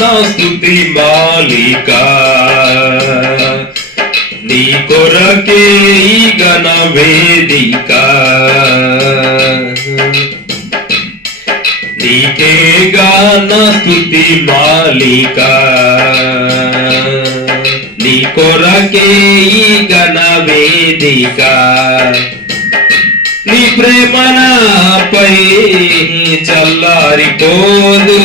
గాన స్థుతి మాలిక నీ కొరకే ఈ గణ వేదిక. నీకే గాన స్థుతి మాలిక. నీ కొరకే ఈ గణ వేదిక. నీ ప్రేమ నాపై చల్లారిపోదు.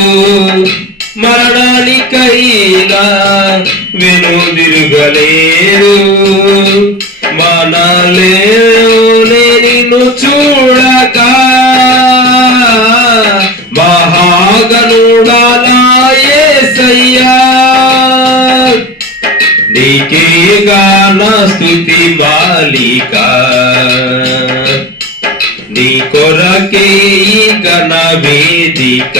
మరణానికైనా వెనుదిరుగలేరు. మనలేనే నిన్ను చూడక. మహాగనుడా నా నీకే గాన స్థుతి మాలిక నీ కొరకే ఈ గణ వేదిక.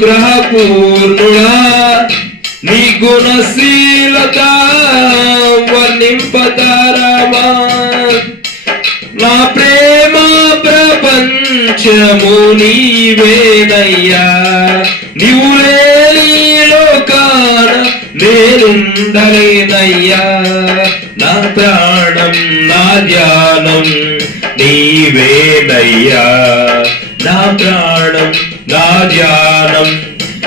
అనుగ్రహపూర్ణుడా నీ గుణశీలత వర్ణింపతరమా నా ప్రేమ ప్రపంచము నీవేనయ్యా నీవు లేని లోకాన నేనుండలేనయ్యా. నా ప్రాణం నా ధ్యానం నీవేనయ్యా. నా ప్రాణం నా ధ్యానం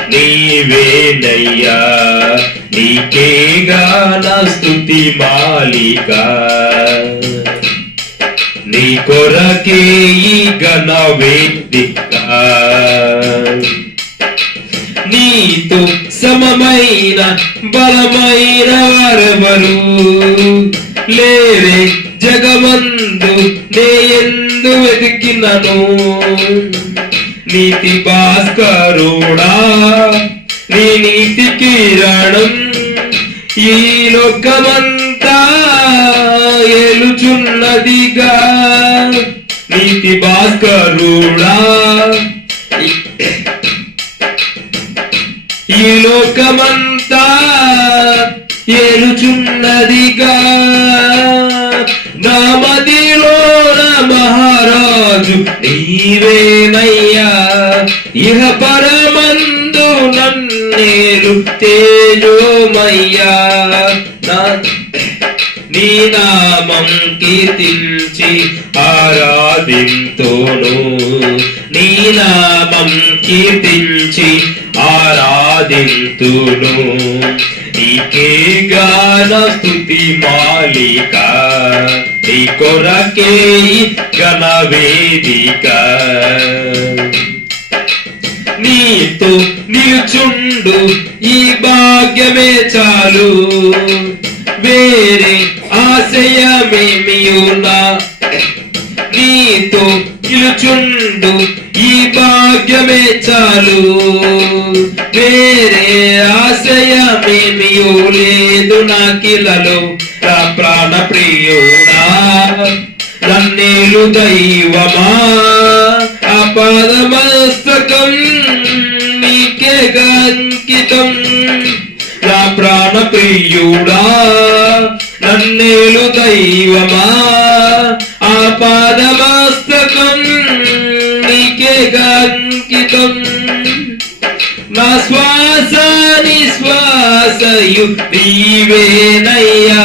నీవేనయ్యా నీకేగా నా స్థుతి మాలిక. నీ కొరకే ఈ గణ వేదిక. నీతో సమమైన బలమైన వరవరు? లేరే జగమందు నే ఎందు వెతికినను. నీతి భాస్కరుడా నీ నీతి కిరణం ఈ లోకమంతా ఏలుచున్నదిగా. నీతి భాస్కరుడా ఈ లోకమంతా ఏలుచున్నదిగా. నామదిలో మహారాజు నీవే ఇహ పరమందు నన్నేలు తేజోమయ్యా. నా నీ నామం కీర్తించి ఆరాధింతోను. నీ నామం కీర్తించి ఆరాధింతును. నీకే గాన స్థుతి మాలిక. నీ కొరకే గణ వేదిక. నీతో నిలుచుండు ఈ భాగ్యమే చాలు. వేరే ఆశయమేమియునా నీతో నిలుచుండు ఈ భాగ్యమే చాలు. వేరే ఆశయమేమియో లేదు నాకిలలో నా ప్రాణ ప్రియుడా నన్నేలు దైవమా? పాదమస్తకం నీకే గంకితం నా ప్రాణ ప్రియుడా నన్నేలు దైవమా ఆ పాదమస్తకం నీకే గంకితం నా శ్వాస నిశ్వాసయు నీవేనయ్యా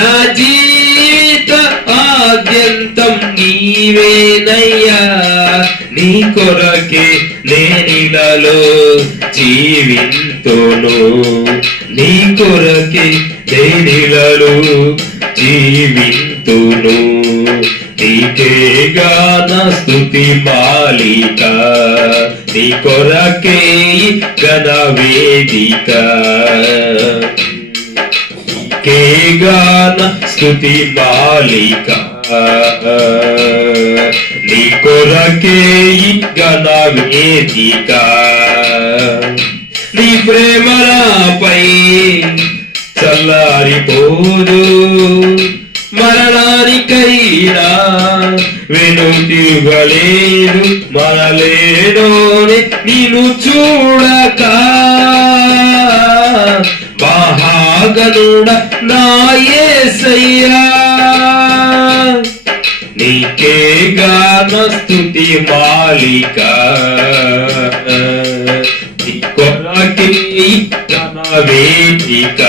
నా జీవిత ఆద్యంతం నీవేనయ్యా నీ కొరకే నేనిలలో జీవింతును. నీ కొరకే నేనిలలో జీవింతును. నీకే గాన స్థుతి మాలిక. నీ కొరకే గణ వేదిక. నీకే గాన స్థుతి మాలిక. కొరకే గణ వేదిక నీ ప్రేమలపై చల్లారిపోదు. మరణానికైనా వెనుతిరగలేదు మరలేనోని నిన్ను చూడక. మహాగనుడ నా యేసయ్యా గాన స్తుతి నీ కొరకే తన వేదిక.